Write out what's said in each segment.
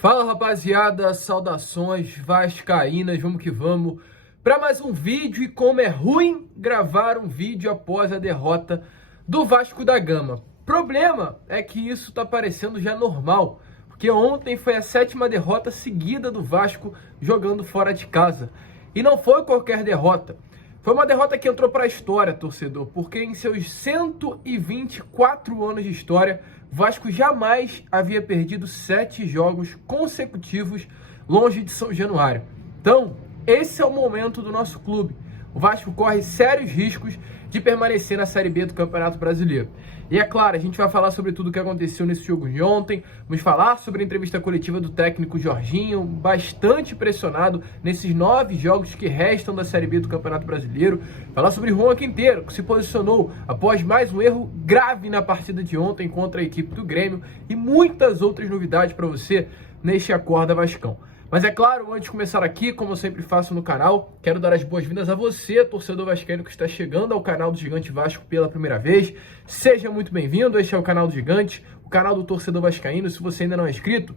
Fala, rapaziada, saudações vascaínas, vamos que vamos para mais um vídeo. E como é ruim gravar um vídeo após a derrota do Vasco da Gama. Problema é que isso tá parecendo já normal, porque ontem foi a 7ª derrota seguida do Vasco jogando fora de casa. E não foi qualquer derrota. Foi uma derrota que entrou para a história, torcedor, porque em seus 124 anos de história, Vasco jamais havia perdido 7 jogos consecutivos longe de São Januário. Então, esse é o momento do nosso clube. O Vasco corre sérios riscos de permanecer na Série B do Campeonato Brasileiro. E é claro, a gente vai falar sobre tudo o que aconteceu nesse jogo de ontem, vamos falar sobre a entrevista coletiva do técnico Jorginho, bastante pressionado nesses 9 jogos que restam da Série B do Campeonato Brasileiro, falar sobre Juan Quinteiro, que se posicionou após mais um erro grave na partida de ontem contra a equipe do Grêmio, e muitas outras novidades para você neste Acorda Vascão. Mas é claro, antes de começar aqui, como eu sempre faço no canal, quero dar as boas-vindas a você, torcedor vascaíno que está chegando ao canal do Gigante Vasco pela primeira vez. Seja muito bem-vindo, este é o canal do Gigante, o canal do torcedor vascaíno. Se você ainda não é inscrito,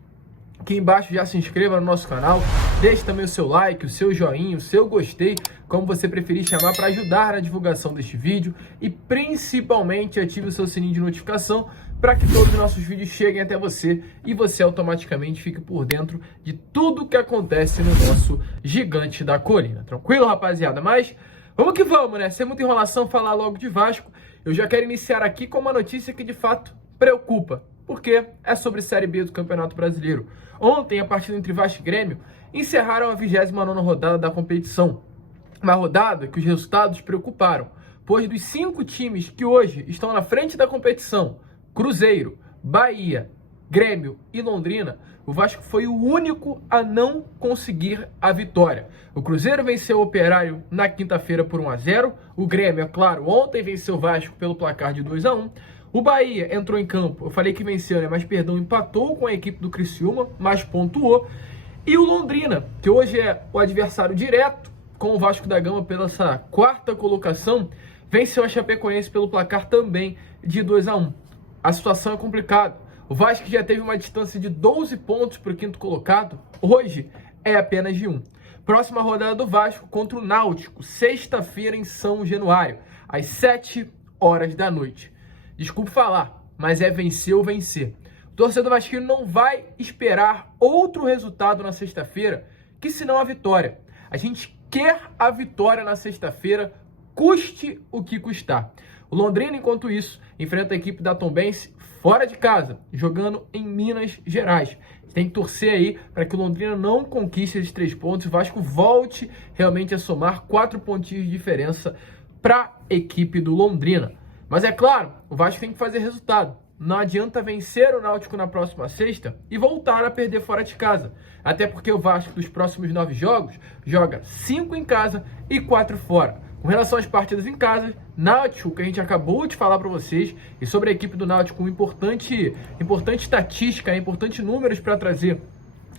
aqui embaixo já se inscreva no nosso canal, deixe também o seu like, o seu joinha, o seu gostei, como você preferir chamar, para ajudar na divulgação deste vídeo, e principalmente ative o seu sininho de notificação para que todos os nossos vídeos cheguem até você e você automaticamente fique por dentro de tudo que acontece no nosso Gigante da Colina. Tranquilo, rapaziada? Mas vamos que vamos, né? Sem muita enrolação, falar logo de Vasco. Eu já quero iniciar aqui com uma notícia que de fato preocupa, porque é sobre Série B do Campeonato Brasileiro. Ontem, a partida entre Vasco e Grêmio encerraram a 29ª rodada da competição. Uma rodada que os resultados preocuparam, pois dos 5 times que hoje estão na frente da competição, Cruzeiro, Bahia, Grêmio e Londrina, o Vasco foi o único a não conseguir a vitória. O Cruzeiro venceu o Operário na quinta-feira por 1-0. O Grêmio, é claro, ontem venceu o Vasco pelo placar de 2-1. O Bahia entrou em campo, eu falei que venceu, né? Mas perdão, empatou com a equipe do Criciúma, mas pontuou. E o Londrina, que hoje é o adversário direto com o Vasco da Gama pela essa 4ª colocação, venceu a Chapecoense pelo placar também de 2-1. A situação é complicada. O Vasco já teve uma distância de 12 pontos para o 5º colocado, hoje é apenas de 1. Próxima rodada do Vasco contra o Náutico, sexta-feira em São Januário, às 7 horas da noite. Desculpe falar, mas é vencer ou vencer. O torcedor vascaíno não vai esperar outro resultado na sexta-feira que senão a vitória. A gente quer a vitória na sexta-feira, custe o que custar. O Londrina, enquanto isso, enfrenta a equipe da Tombense fora de casa, jogando em Minas Gerais. Tem que torcer aí para que o Londrina não conquiste esses 3 pontos e o Vasco volte realmente a somar 4 pontinhos de diferença para a equipe do Londrina. Mas é claro, o Vasco tem que fazer resultado. Não adianta vencer o Náutico na próxima sexta e voltar a perder fora de casa. Até porque o Vasco, dos próximos 9 jogos, joga 5 em casa e 4 fora. Com relação às partidas em casa, Náutico, que a gente acabou de falar para vocês, e sobre a equipe do Náutico, importante estatística, importantes números para trazer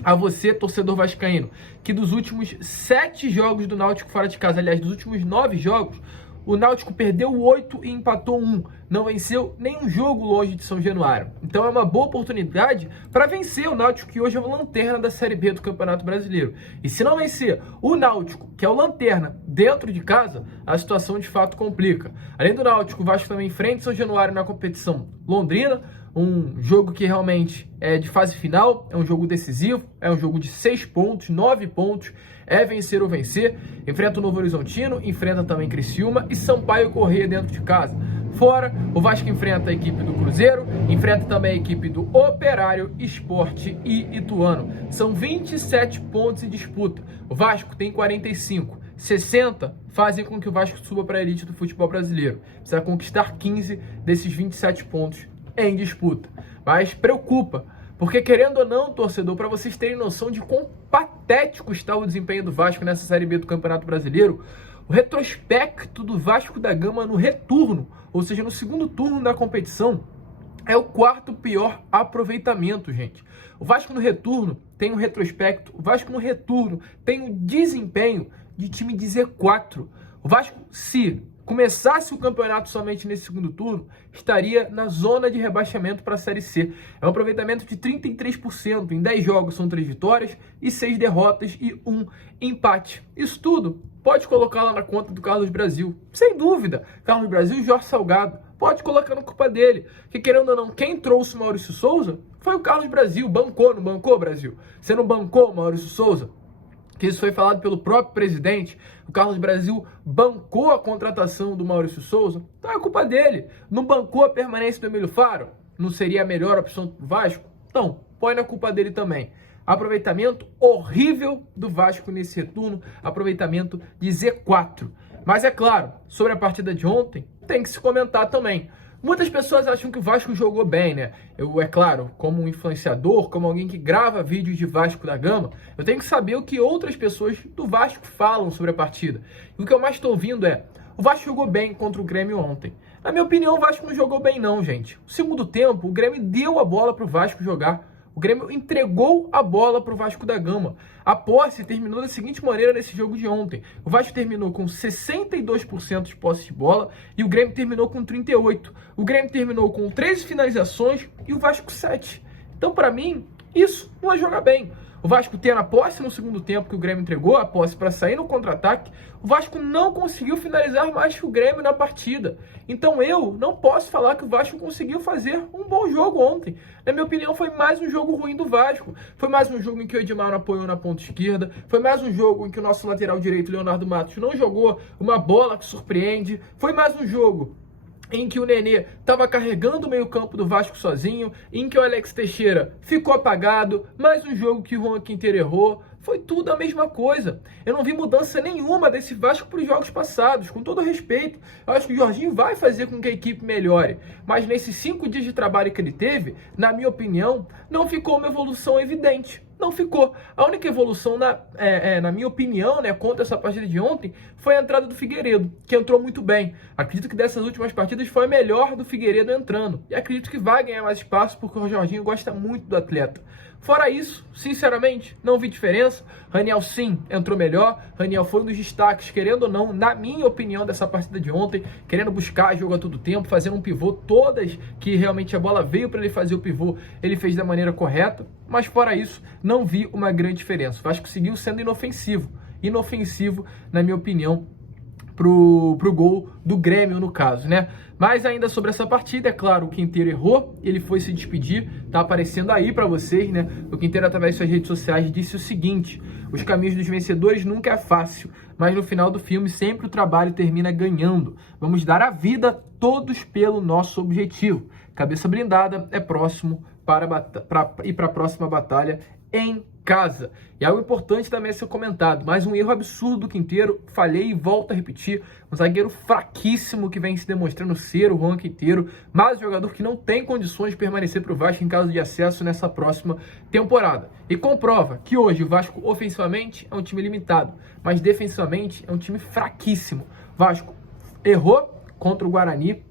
a você, torcedor vascaíno, que dos últimos 7 jogos do Náutico fora de casa, aliás, dos últimos 9 jogos, o Náutico perdeu 8 e empatou 1. Não venceu nenhum jogo longe de São Januário. Então é uma boa oportunidade para vencer o Náutico, que hoje é o lanterna da Série B do Campeonato Brasileiro. E se não vencer o Náutico, que é o lanterna, dentro de casa, a situação de fato complica. Além do Náutico, o Vasco também enfrenta São Januário na competição Londrina, um jogo que realmente é de fase final, é um jogo decisivo, é um jogo de 6 pontos, 9 pontos, é vencer ou vencer. Enfrenta o Novo Horizontino, enfrenta também Criciúma e Sampaio Corrêa dentro de casa. Fora, o Vasco enfrenta a equipe do Cruzeiro, enfrenta também a equipe do Operário, Sport e Ituano. São 27 pontos em disputa. O Vasco tem 45. 60 fazem com que o Vasco suba para a elite do futebol brasileiro. Precisa conquistar 15 desses 27 pontos em disputa. Mas preocupa, porque querendo ou não, torcedor, para vocês terem noção de quão patético está o desempenho do Vasco nessa Série B do Campeonato Brasileiro, o retrospecto do Vasco da Gama no retorno, ou seja, no segundo turno da competição, é o 4º pior aproveitamento, gente. O Vasco no retorno tem um retrospecto, o Vasco no retorno tem um desempenho de time de Z4. O Vasco, se começasse o campeonato somente nesse segundo turno, estaria na zona de rebaixamento para a Série C. É um aproveitamento de 33%. Em 10 jogos são 3 vitórias e 6 derrotas e 1 empate. Isso tudo pode colocar lá na conta do Carlos Brasil. Sem dúvida, Carlos Brasil e Jorge Salgado. Pode colocar na culpa dele. Que querendo ou não, quem trouxe o Maurício Souza foi o Carlos Brasil. Bancou, não bancou, Brasil? Você não bancou o Maurício Souza? Que isso foi falado pelo próprio presidente, o Carlos Brasil bancou a contratação do Maurício Souza, então é culpa dele. Não bancou a permanência do Emílio Faro? Não seria a melhor opção do Vasco? Então, põe na culpa dele também. Aproveitamento horrível do Vasco nesse retorno, aproveitamento de Z4. Mas é claro, sobre a partida de ontem, tem que se comentar também. Muitas pessoas acham que o Vasco jogou bem, né? É claro, como um influenciador, como alguém que grava vídeos de Vasco da Gama, eu tenho que saber o que outras pessoas do Vasco falam sobre a partida. E o que eu mais estou ouvindo é, o Vasco jogou bem contra o Grêmio ontem. Na minha opinião, o Vasco não jogou bem não, gente. No segundo tempo, o Grêmio deu a bola para o Vasco jogar. O Grêmio entregou a bola para o Vasco da Gama. A posse terminou da seguinte maneira nesse jogo de ontem. O Vasco terminou com 62% de posse de bola e o Grêmio terminou com 38%. O Grêmio terminou com 13 finalizações e o Vasco 7. Então, para mim, isso não é jogar bem. O Vasco tendo a posse no segundo tempo que o Grêmio entregou, a posse para sair no contra-ataque, o Vasco não conseguiu finalizar mais que o Grêmio na partida. Então eu não posso falar que o Vasco conseguiu fazer um bom jogo ontem. Na minha opinião, foi mais um jogo ruim do Vasco. Foi mais um jogo em que o Edmar não apoiou na ponta esquerda. Foi mais um jogo em que o nosso lateral direito, Leonardo Matos, não jogou uma bola que surpreende. Foi mais um jogo em que o Nenê estava carregando o meio-campo do Vasco sozinho, em que o Alex Teixeira ficou apagado, mais um jogo que o Juan Quinteiro errou. Foi tudo a mesma coisa. Eu não vi mudança nenhuma desse Vasco para os jogos passados, com todo respeito. Eu acho que o Jorginho vai fazer com que a equipe melhore, mas nesses 5 dias de trabalho que ele teve, na minha opinião, não ficou uma evolução evidente. Não ficou. A única evolução, na minha opinião, né, contra essa partida de ontem, foi a entrada do Figueiredo, que entrou muito bem. Acredito que dessas últimas partidas foi a melhor do Figueiredo entrando. E acredito que vai ganhar mais espaço, porque o Jorginho gosta muito do atleta. Fora isso, sinceramente, não vi diferença. Raniel sim, entrou melhor. Raniel foi um dos destaques, querendo ou não, na minha opinião, dessa partida de ontem, querendo buscar jogo a todo tempo, fazendo um pivô, todas que realmente a bola veio para ele fazer o pivô, ele fez da maneira correta. Mas fora isso, não vi uma grande diferença. O Vasco seguiu sendo inofensivo. Inofensivo, na minha opinião, pro gol do Grêmio, no caso, né? Mas ainda sobre essa partida, é claro, o Quinteiro errou, ele foi se despedir, tá aparecendo aí pra vocês, né? O Quinteiro, através de suas redes sociais, disse o seguinte: os caminhos dos vencedores nunca é fácil, mas no final do filme sempre o trabalho termina ganhando. Vamos dar a vida todos pelo nosso objetivo. Cabeça blindada é próximo para ir para a próxima batalha em casa. E algo importante também a ser comentado, mais um erro absurdo do Quinteiro, falhei e volto a repetir, um zagueiro fraquíssimo que vem se demonstrando ser o Juan Quinteiro, mas um jogador que não tem condições de permanecer para o Vasco em caso de acesso nessa próxima temporada. E comprova que hoje o Vasco ofensivamente é um time limitado, mas defensivamente é um time fraquíssimo. Vasco errou contra o Guarani,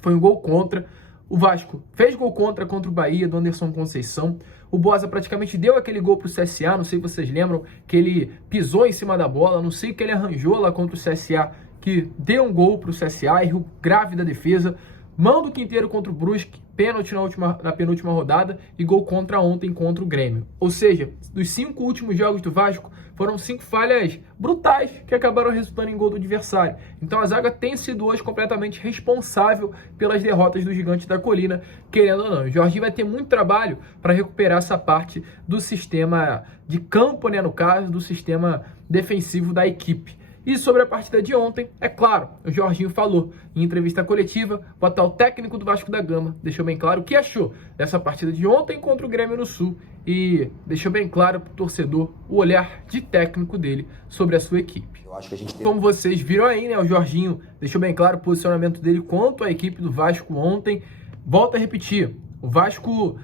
foi um gol contra. O Vasco fez gol contra o Bahia, do Anderson Conceição. O Boza praticamente deu aquele gol pro CSA, não sei se vocês lembram, que ele pisou em cima da bola, não sei o que ele arranjou lá contra o CSA, que deu um gol pro CSA, erro grave da defesa. Mão do Quinteiro contra o Brusque, pênalti na penúltima rodada e gol contra ontem contra o Grêmio. Ou seja, dos 5 últimos jogos do Vasco, foram 5 falhas brutais que acabaram resultando em gol do adversário. Então a zaga tem sido hoje completamente responsável pelas derrotas do Gigante da Colina, querendo ou não. O Jorginho vai ter muito trabalho para recuperar essa parte do sistema de campo, né, no caso, do sistema defensivo da equipe. E sobre a partida de ontem, é claro, o Jorginho falou em entrevista coletiva, o atual técnico do Vasco da Gama deixou bem claro o que achou dessa partida de ontem contra o Grêmio no Sul e deixou bem claro para o torcedor o olhar de técnico dele sobre a sua equipe. Eu acho que a gente tem... Como vocês viram aí, né, o Jorginho deixou bem claro o posicionamento dele quanto à equipe do Vasco ontem. Volto a repetir, o Vasco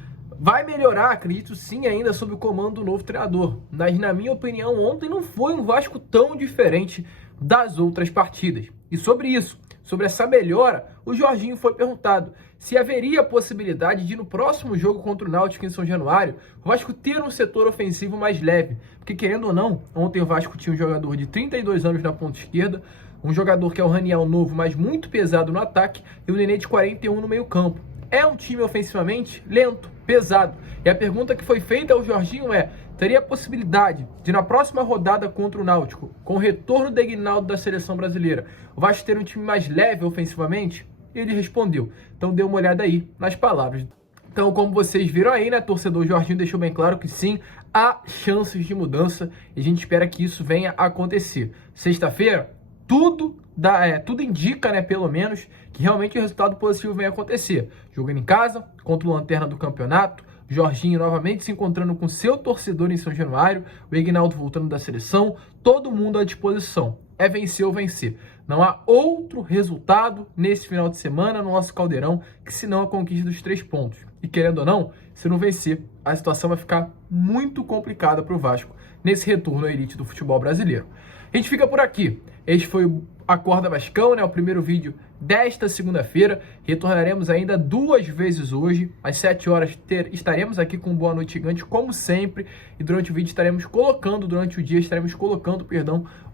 vai melhorar, acredito sim, ainda sob o comando do novo treinador. Mas, na minha opinião, ontem não foi um Vasco tão diferente das outras partidas. E sobre isso, sobre essa melhora, o Jorginho foi perguntado se haveria a possibilidade de, no próximo jogo contra o Náutico em São Januário, o Vasco ter um setor ofensivo mais leve. Porque, querendo ou não, ontem o Vasco tinha um jogador de 32 anos na ponta esquerda, Um jogador que é o Raniel novo, mas muito pesado no ataque, e o Nenê de 41 no meio campo. É um time ofensivamente lento, pesado. E a pergunta que foi feita ao Jorginho é: teria a possibilidade de, na próxima rodada contra o Náutico, com o retorno do Aguinaldo da seleção brasileira, o Vasco ter um time mais leve ofensivamente? E ele respondeu. Então dê uma olhada aí nas palavras. Então, como vocês viram aí, né, torcedor, Jorginho deixou bem claro que sim, há chances de mudança e a gente espera que isso venha a acontecer. Sexta-feira, tudo indica, né, pelo menos, que realmente o resultado positivo venha a acontecer. Jogando em casa, contra o lanterna do campeonato, Jorginho novamente se encontrando com seu torcedor em São Januário, o Aguinaldo voltando da seleção, todo mundo à disposição. É vencer ou vencer. Não há outro resultado nesse final de semana no nosso Caldeirão que senão a conquista dos 3 pontos. E querendo ou não, se não vencer, a situação vai ficar muito complicada para o Vasco nesse retorno à elite do futebol brasileiro. A gente fica por aqui. Este foi o Acorda Vascão, né? O primeiro vídeo desta segunda-feira. Retornaremos ainda 2 vezes hoje. Às 7 horas estaremos aqui com Boa Noite Gigante, como sempre. E durante o dia estaremos colocando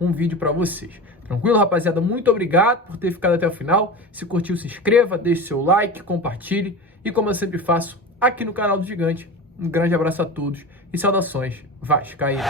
um vídeo para vocês. Tranquilo, rapaziada? Muito obrigado por ter ficado até o final. Se curtiu, se inscreva, deixe seu like, compartilhe. E como eu sempre faço aqui no canal do Gigante, um grande abraço a todos e saudações vascaínas.